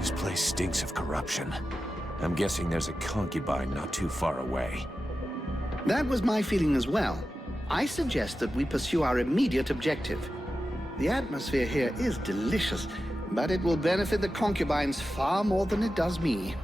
This place stinks of corruption. I'm guessing there's a concubine not too far away. That was my feeling as well. I suggest that we pursue our immediate objective. The atmosphere here is delicious, but it will benefit the concubines far more than it does me.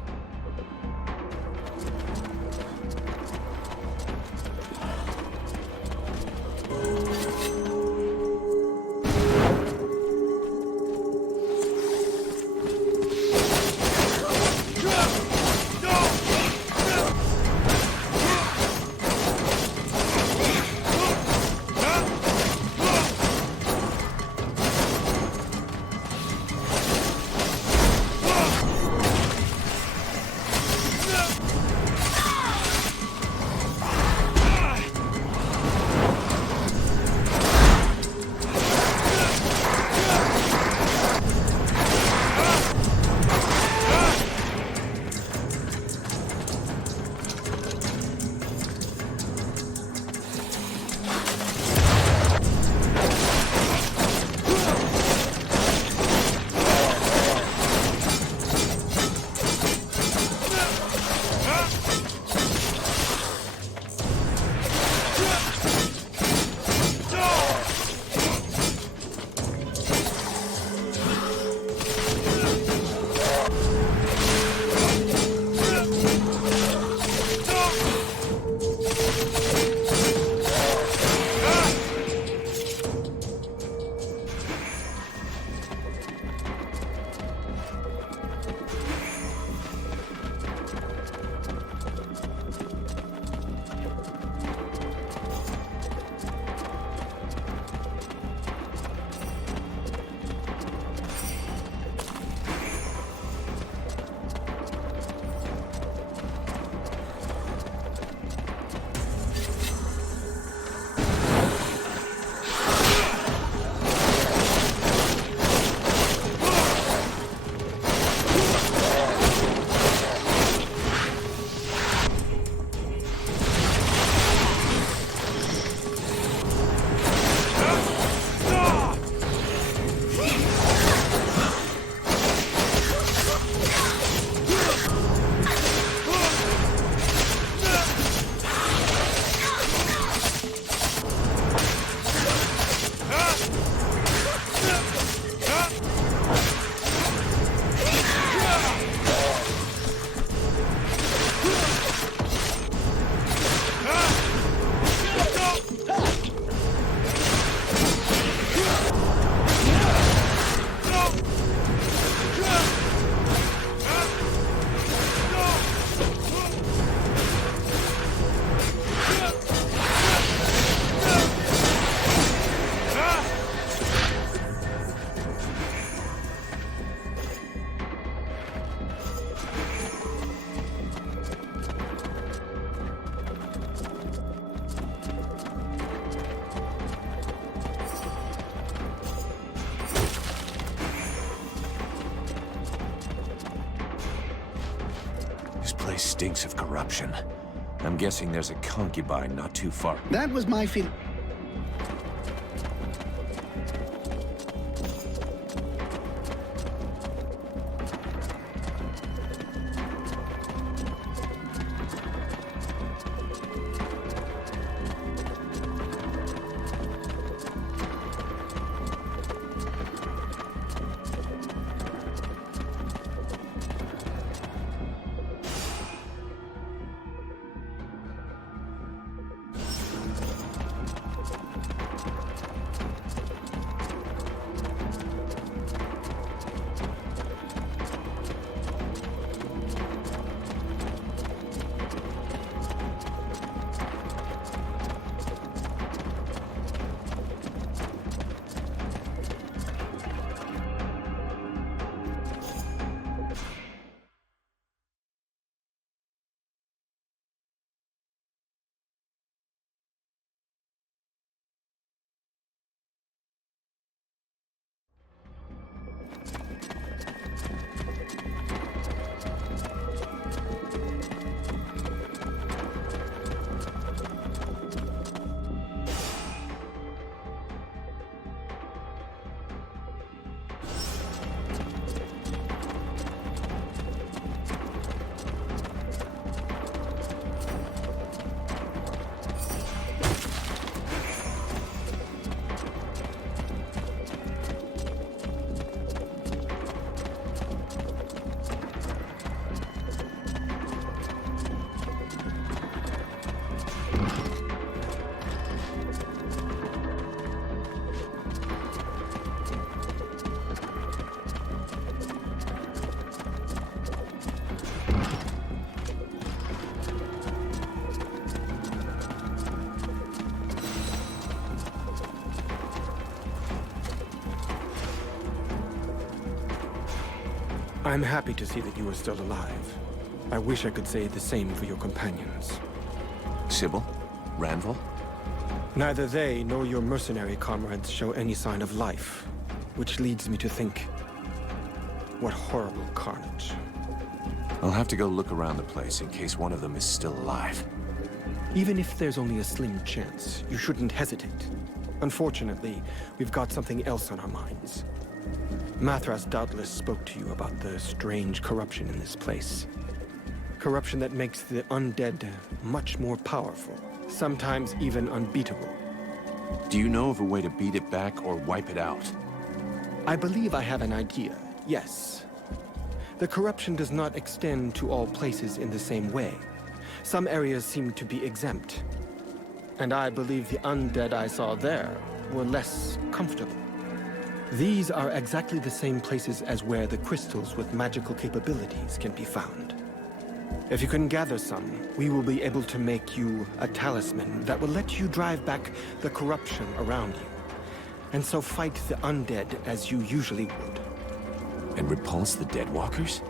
This place stinks of corruption. I'm guessing there's a concubine not too far. That was my feeling. I'm happy to see that you are still alive. I wish I could say the same for your companions. Sybil? Ranville? Neither they nor your mercenary comrades show any sign of life, which leads me to think, what horrible carnage. I'll have to go look around the place in case one of them is still alive. Even if there's only a slim chance, you shouldn't hesitate. Unfortunately, we've got something else on our minds. Mathras doubtless spoke to you about the strange corruption in this place. Corruption that makes the undead much more powerful, sometimes even unbeatable. Do you know of a way to beat it back or wipe it out? I believe I have an idea, yes. The corruption does not extend to all places in the same way. Some areas seem to be exempt. And I believe the undead I saw there were less comfortable. These are exactly the same places as where the crystals with magical capabilities can be found. If you can gather some, we will be able to make you a talisman that will let you drive back the corruption around you, and so fight the undead as you usually would. And repulse the Deadwalkers?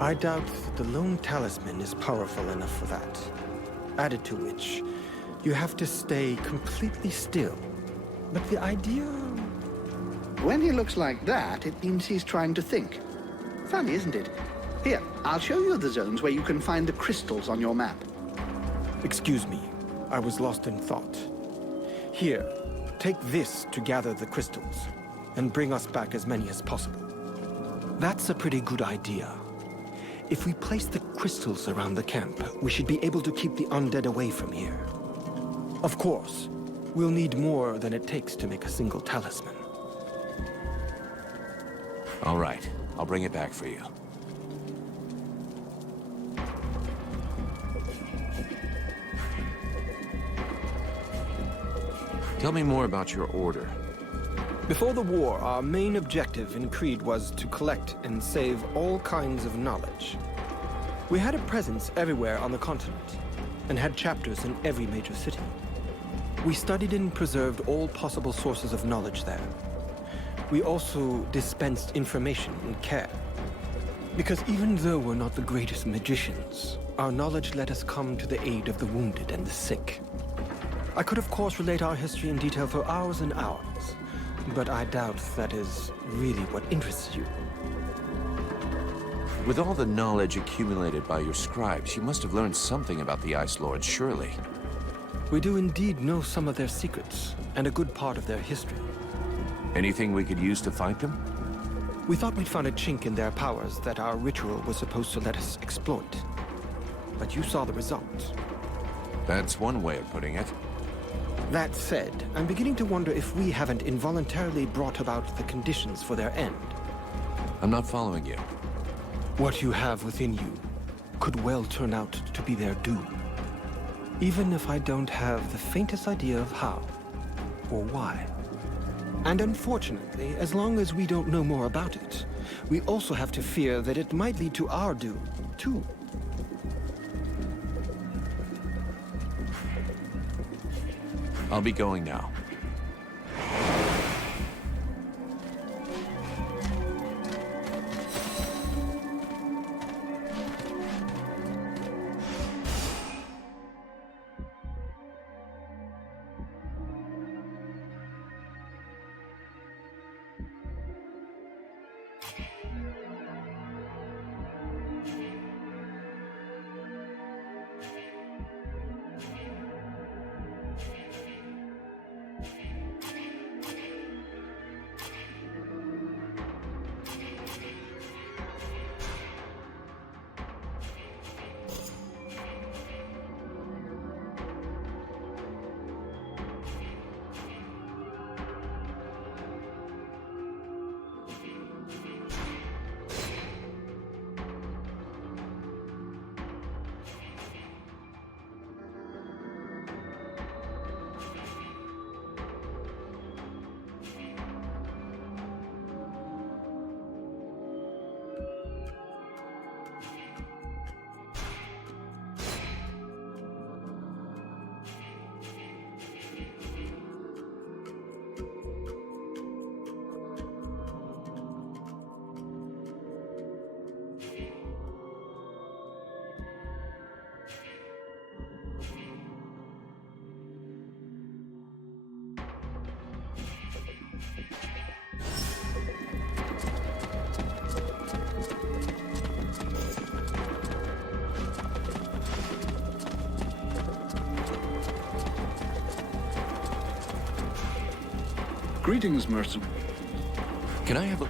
I doubt that the lone talisman is powerful enough for that. Added to which, you have to stay completely still. But the idea... When he looks like that, it means he's trying to think. Funny, isn't it? Here, I'll show you the zones where you can find the crystals on your map. Excuse me, I was lost in thought. Here, take this to gather the crystals, and bring us back as many as possible. That's a pretty good idea. If we place the crystals around the camp, we should be able to keep the undead away from here. Of course, we'll need more than it takes to make a single talisman. All right, I'll bring it back for you. Tell me more about your order. Before the war, our main objective in Creed was to collect and save all kinds of knowledge. We had a presence everywhere on the continent, and had chapters in every major city. We studied and preserved all possible sources of knowledge there. We also dispensed information and care. Because even though we're not the greatest magicians, our knowledge let us come to the aid of the wounded and the sick. I could of course relate our history in detail for hours and hours, but I doubt that is really what interests you. With all the knowledge accumulated by your scribes, you must have learned something about the Ice Lords, surely. We do indeed know some of their secrets, and a good part of their history. Anything we could use to fight them? We thought we'd found a chink in their powers that our ritual was supposed to let us exploit. But you saw the result. That's one way of putting it. That said, I'm beginning to wonder if we haven't involuntarily brought about the conditions for their end. I'm not following you. What you have within you could well turn out to be their doom. Even if I don't have the faintest idea of how or why. And unfortunately, as long as we don't know more about it, we also have to fear that it might lead to our doom, too. I'll be going now. Greetings, Mercer. Can I have a...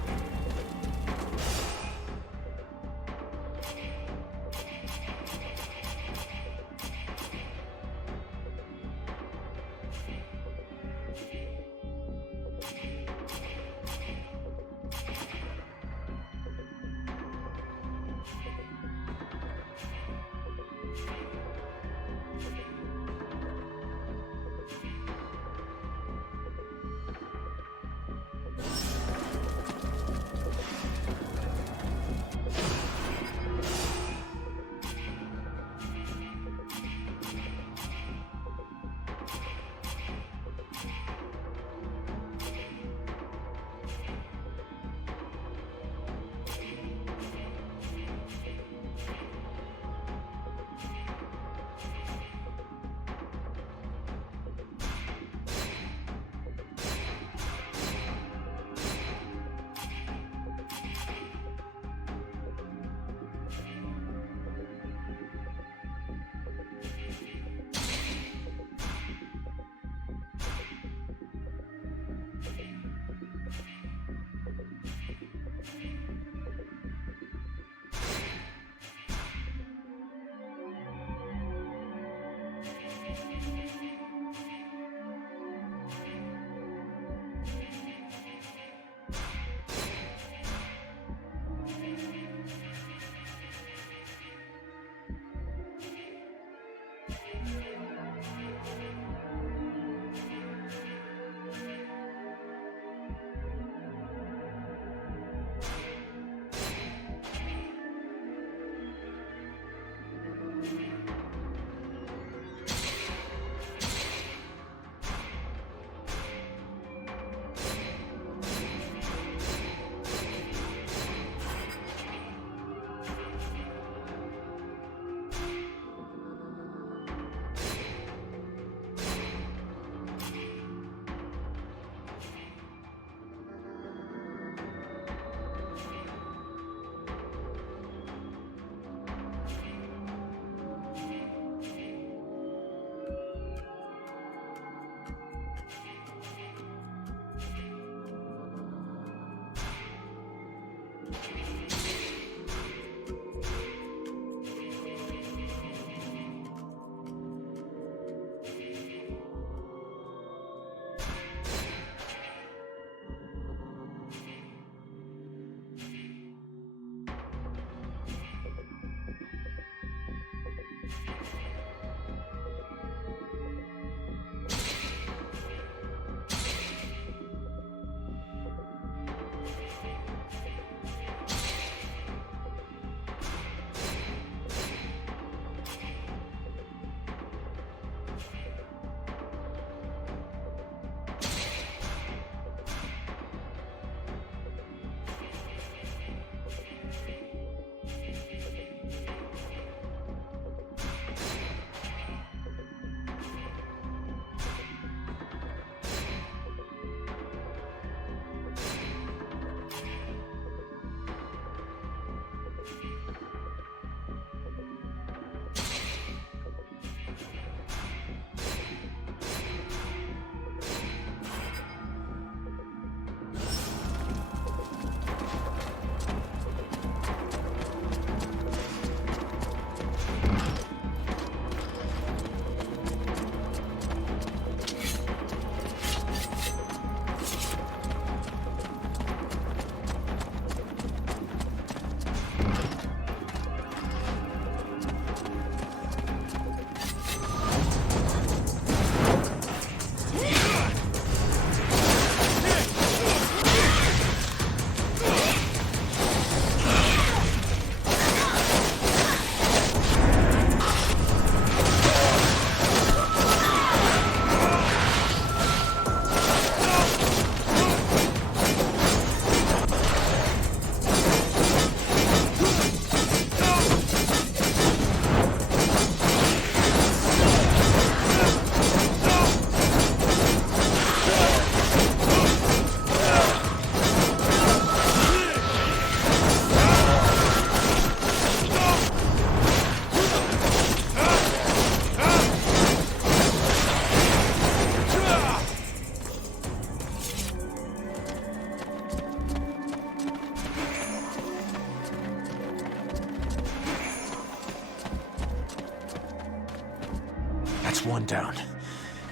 That's one down.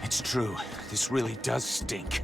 It's true. This really does stink.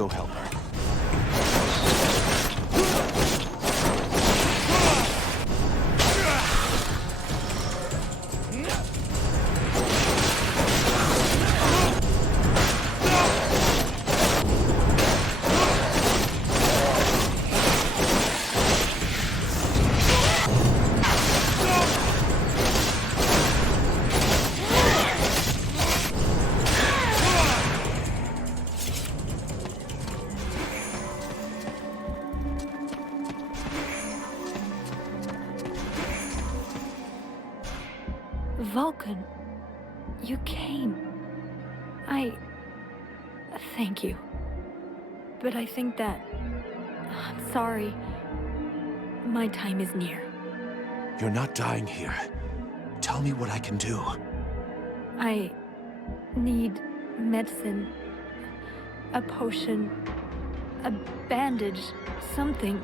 go help her. Vulcan, you came. Thank you. But I think that... I'm sorry. My time is near. You're not dying here. Tell me what I can do. I need medicine. A potion. A bandage. Something.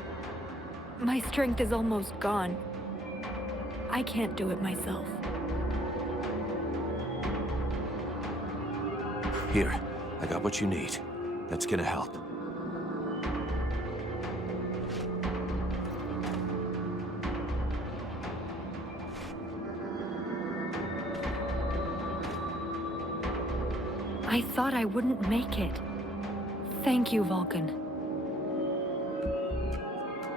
My strength is almost gone. I can't do it myself. Here, I got what you need. That's gonna help. I thought I wouldn't make it. Thank you, Vulcan.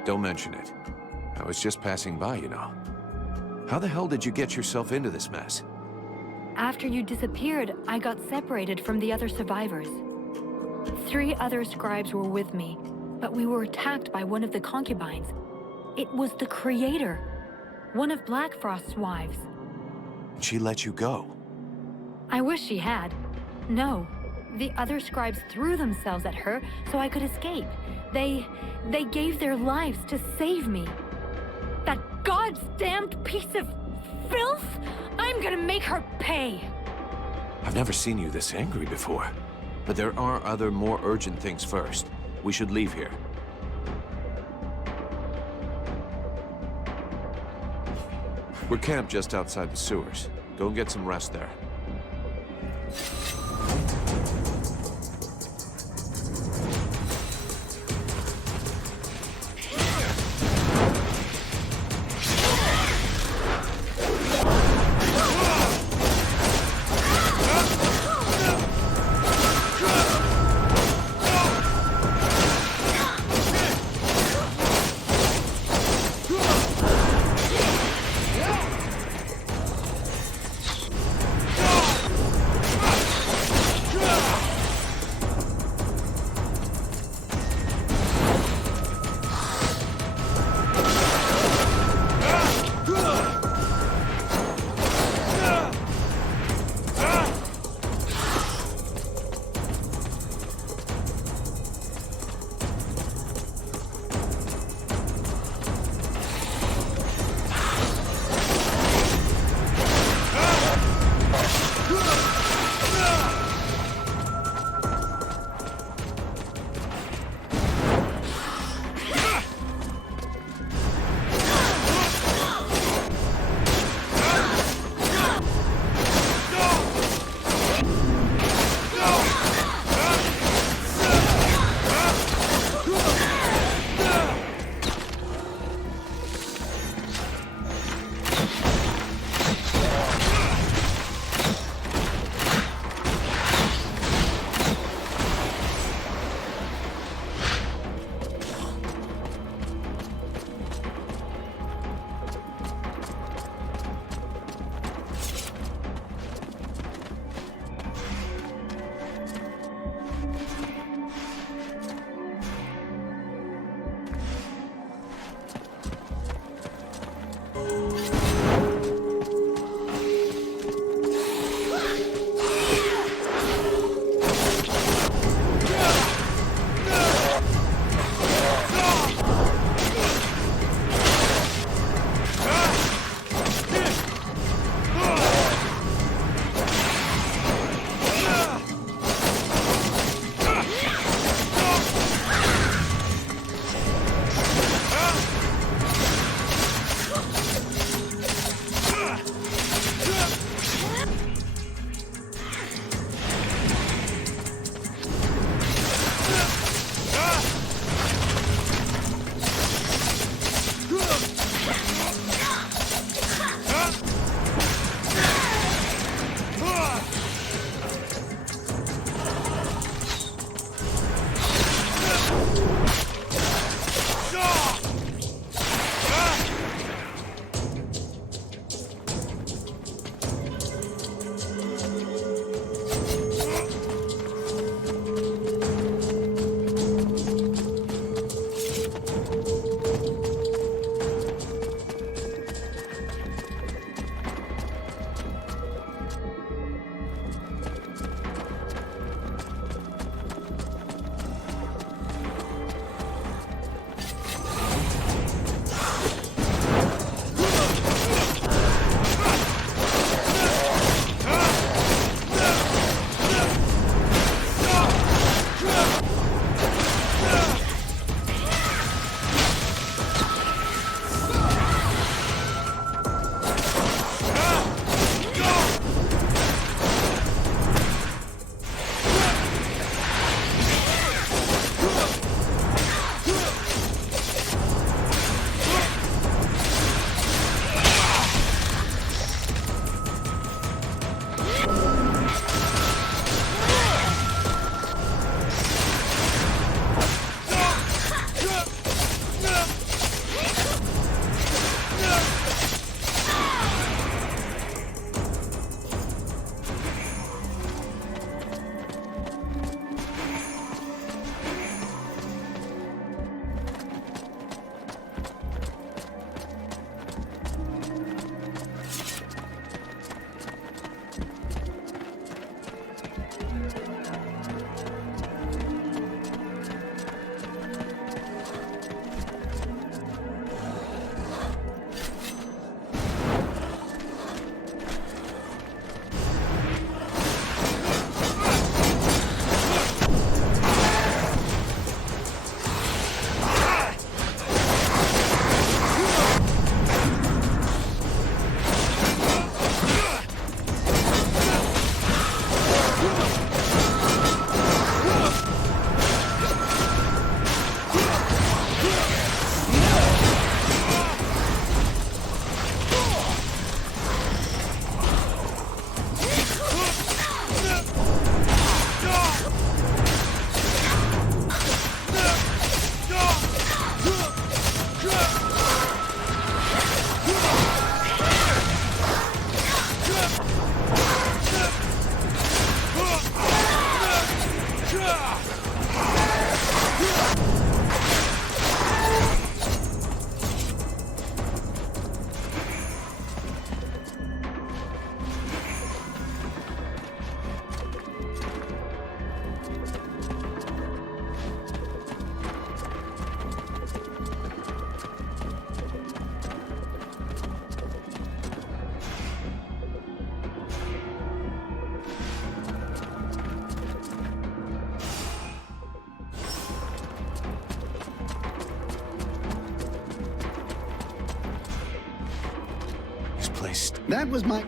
Don't mention it. I was just passing by, you know. How the hell did you get yourself into this mess? After you disappeared, I got separated from the other survivors. 3 other scribes were with me, but we were attacked by one of the concubines. It was the Creator, one of Blackfrost's wives. She let you go. I wish she had. No, the other scribes threw themselves at her so I could escape. They gave their lives to save me. That goddamned piece of filth! I'm gonna make her pay! I've never seen you this angry before. But there are other, more urgent things first. We should leave here. We're camped just outside the sewers. Go and get some rest there. That was my...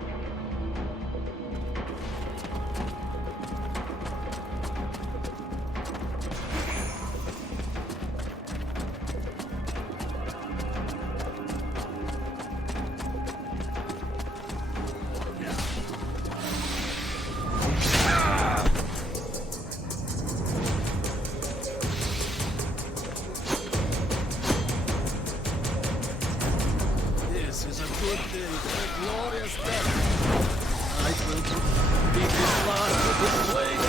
This is a good day, a glorious day. I will beat this last with this blade.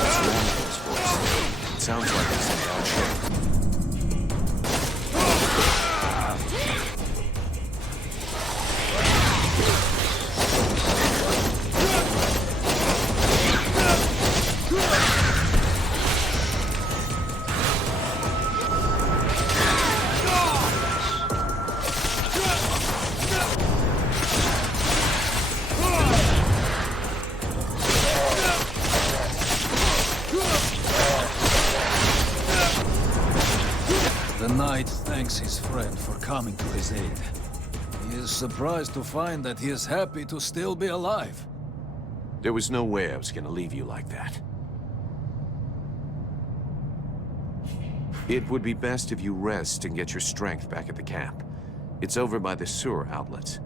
What's wrong with this horse? It sounds like it's in bad shape. The knight thanks his friend for coming to his aid. He is surprised to find that he is happy to still be alive. There was no way I was gonna leave you like that. It would be best if you rest and get your strength back at the camp. It's over by the sewer outlets.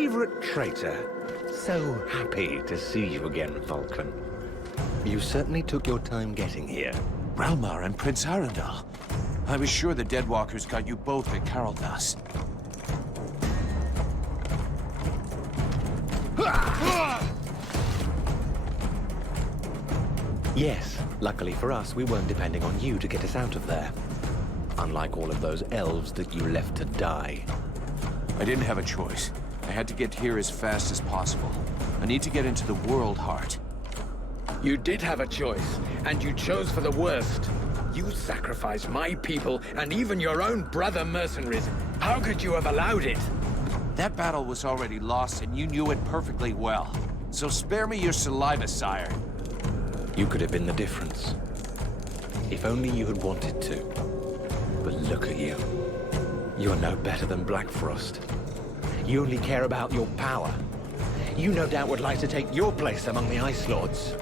favorite traitor. So happy to see you again, Vulcan. You certainly took your time getting here. Ralmar and Prince Arundel. I was sure the Deadwalkers got you both at Caroldas. Yes, luckily for us, we weren't depending on you to get us out of there. Unlike all of those elves that you left to die. I didn't have a choice. I had to get here as fast as possible. I need to get into the World Heart. You did have a choice, and you chose for the worst. You sacrificed my people and even your own brother mercenaries. How could you have allowed it? That battle was already lost, and you knew it perfectly well. So spare me your saliva, sire. You could have been the difference. If only you had wanted to. But look at you. You're no better than Black Frost. You only care about your power. You no doubt would like to take your place among the Ice Lords.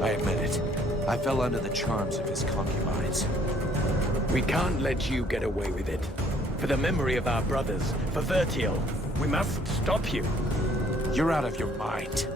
I admit it. I fell under the charms of his concubines. We can't let you get away with it. For the memory of our brothers, for Vertiel, we must stop you. You're out of your mind.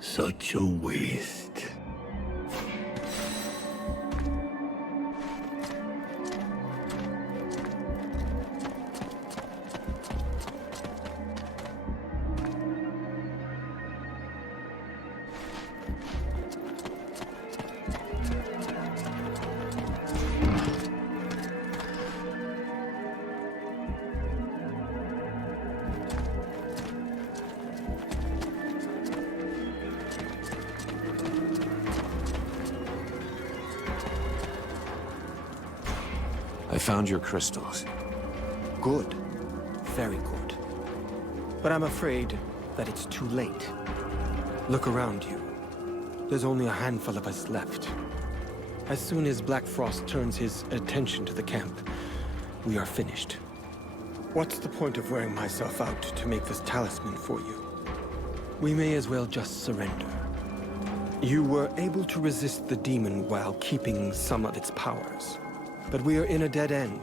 Such a waste. I found your crystals. Good. Very good. But I'm afraid that it's too late. Look around you. There's only a handful of us left. As soon as Black Frost turns his attention to the camp, we are finished. What's the point of wearing myself out to make this talisman for you? We may as well just surrender. You were able to resist the demon while keeping some of its powers. But we are in a dead end.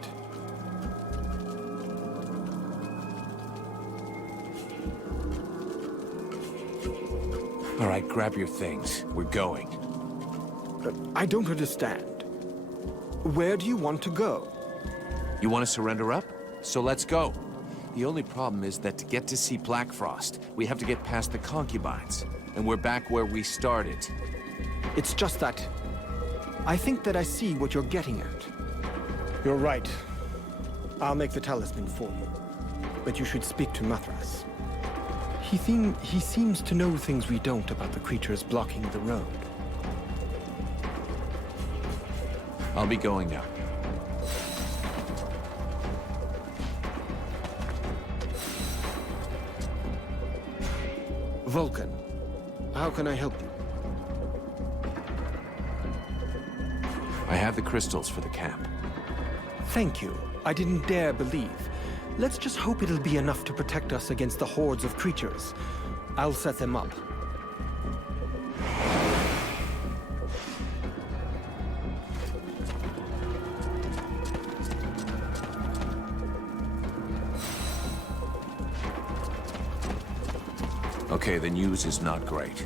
All right, grab your things. We're going. I don't understand. Where do you want to go? You want to surrender up? So let's go. The only problem is that to get to see Black Frost, we have to get past the concubines. And we're back where we started. It's just that... I think that I see what you're getting at. You're right. I'll make the talisman for you. But you should speak to Mathras. He seems to know things we don't about the creatures blocking the road. I'll be going now. Vulcan, how can I help you? I have the crystals for the camp. Thank you. I didn't dare believe. Let's just hope it'll be enough to protect us against the hordes of creatures. I'll set them up. Okay, the news is not great.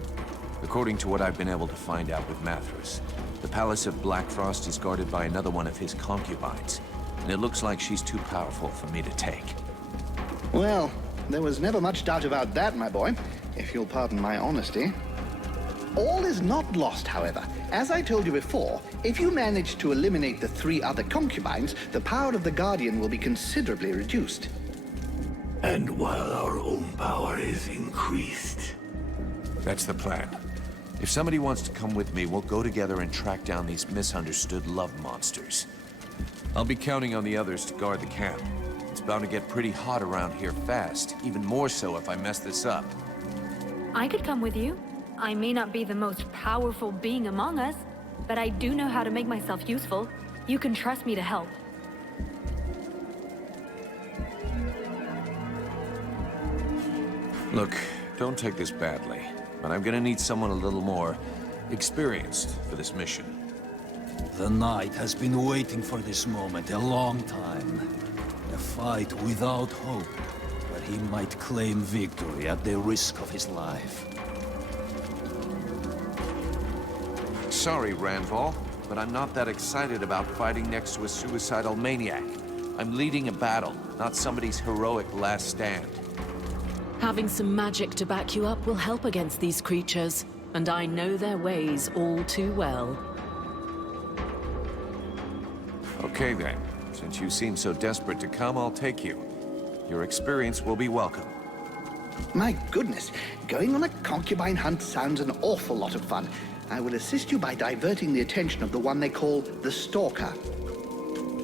According to what I've been able to find out with Mathras, The Palace of Blackfrost is guarded by another one of his concubines, and it looks like she's too powerful for me to take. Well, there was never much doubt about that, my boy, if you'll pardon my honesty. All is not lost, however. As I told you before, if you manage to eliminate the 3 other concubines, the power of the Guardian will be considerably reduced. And while our own power is increased. That's the plan. If somebody wants to come with me, we'll go together and track down these misunderstood love monsters. I'll be counting on the others to guard the camp. It's bound to get pretty hot around here fast, even more so if I mess this up. I could come with you. I may not be the most powerful being among us, but I do know how to make myself useful. You can trust me to help. Look, don't take this badly, but I'm gonna need someone a little more experienced for this mission. The Knight has been waiting for this moment a long time. A fight without hope, where he might claim victory at the risk of his life. Sorry, Randval, but I'm not that excited about fighting next to a suicidal maniac. I'm leading a battle, not somebody's heroic last stand. Having some magic to back you up will help against these creatures, and I know their ways all too well. Okay then. Since you seem so desperate to come, I'll take you. Your experience will be welcome. My goodness, going on a concubine hunt sounds an awful lot of fun. I will assist you by diverting the attention of the one they call the Stalker.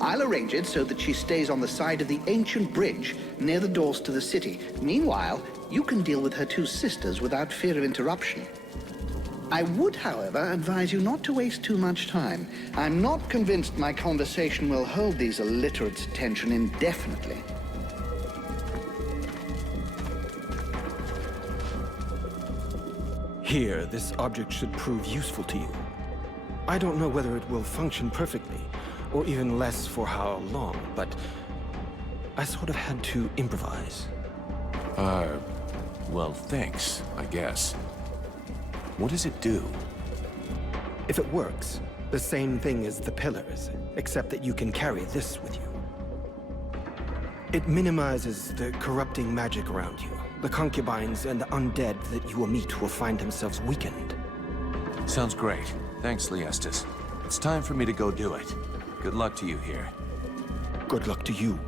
I'll arrange it so that she stays on the side of the ancient bridge near the doors to the city. Meanwhile, you can deal with her 2 sisters without fear of interruption. I would, however, advise you not to waste too much time. I'm not convinced my conversation will hold these illiterates' attention indefinitely. Here, this object should prove useful to you. I don't know whether it will function perfectly, or even less for how long, but I sort of had to improvise. Well, thanks, I guess. What does it do? If it works, the same thing as the pillars, except that you can carry this with you. It minimizes the corrupting magic around you. The concubines and the undead that you will meet will find themselves weakened. Sounds great. Thanks, Liestus. It's time for me to go do it. Good luck to you here. Good luck to you.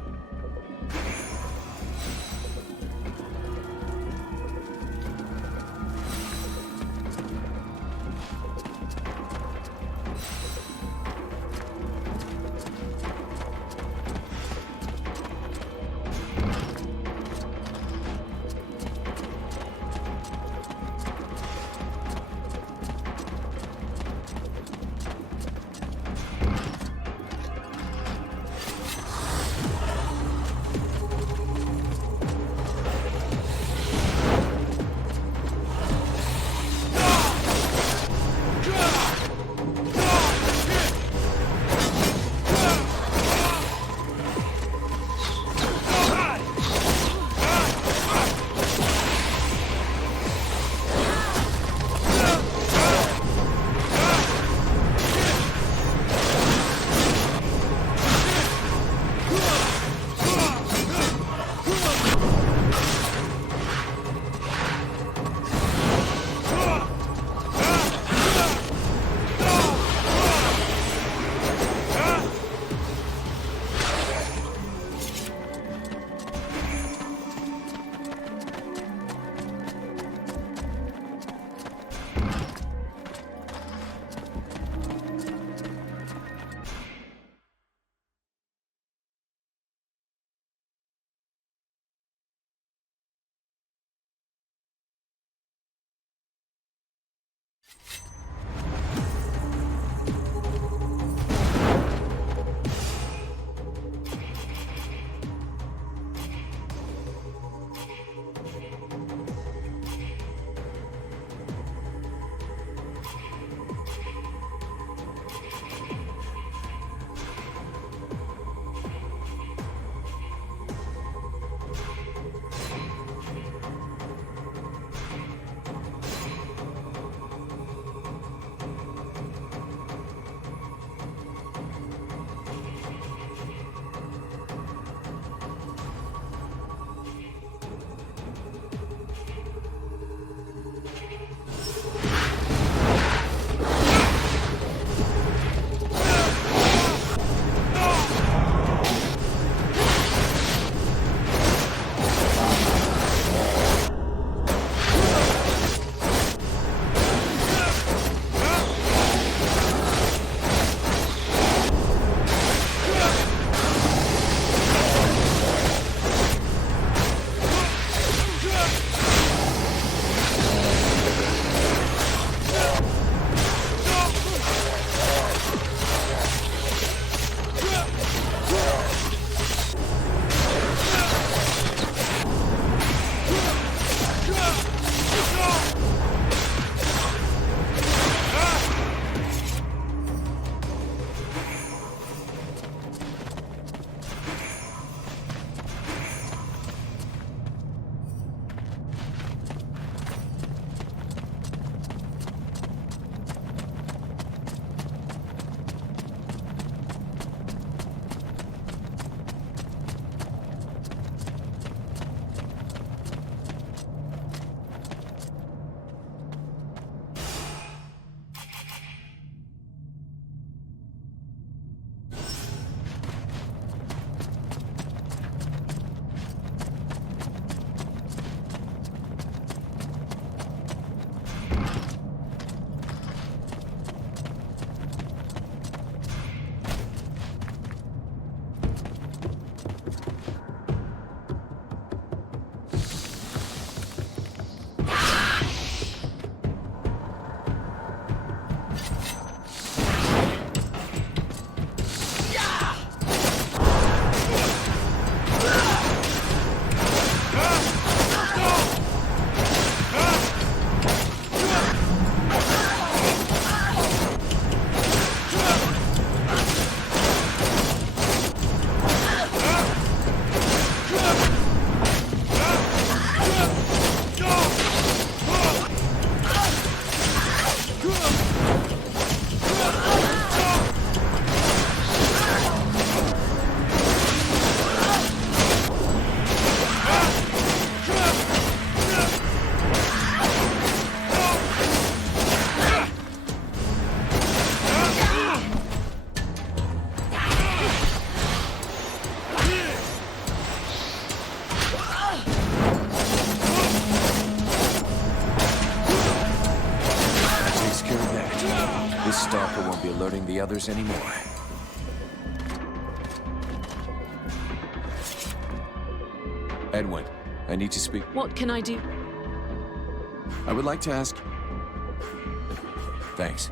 This stalker won't be alerting the others anymore. Edwin, I need to speak. What can I do? I would like to ask... Thanks.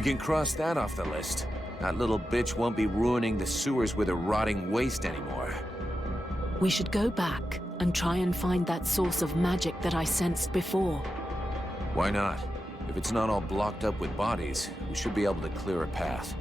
We can cross that off the list. That little bitch won't be ruining the sewers with her rotting waste anymore. We should go back and try and find that source of magic that I sensed before. Why not? If it's not all blocked up with bodies, we should be able to clear a path.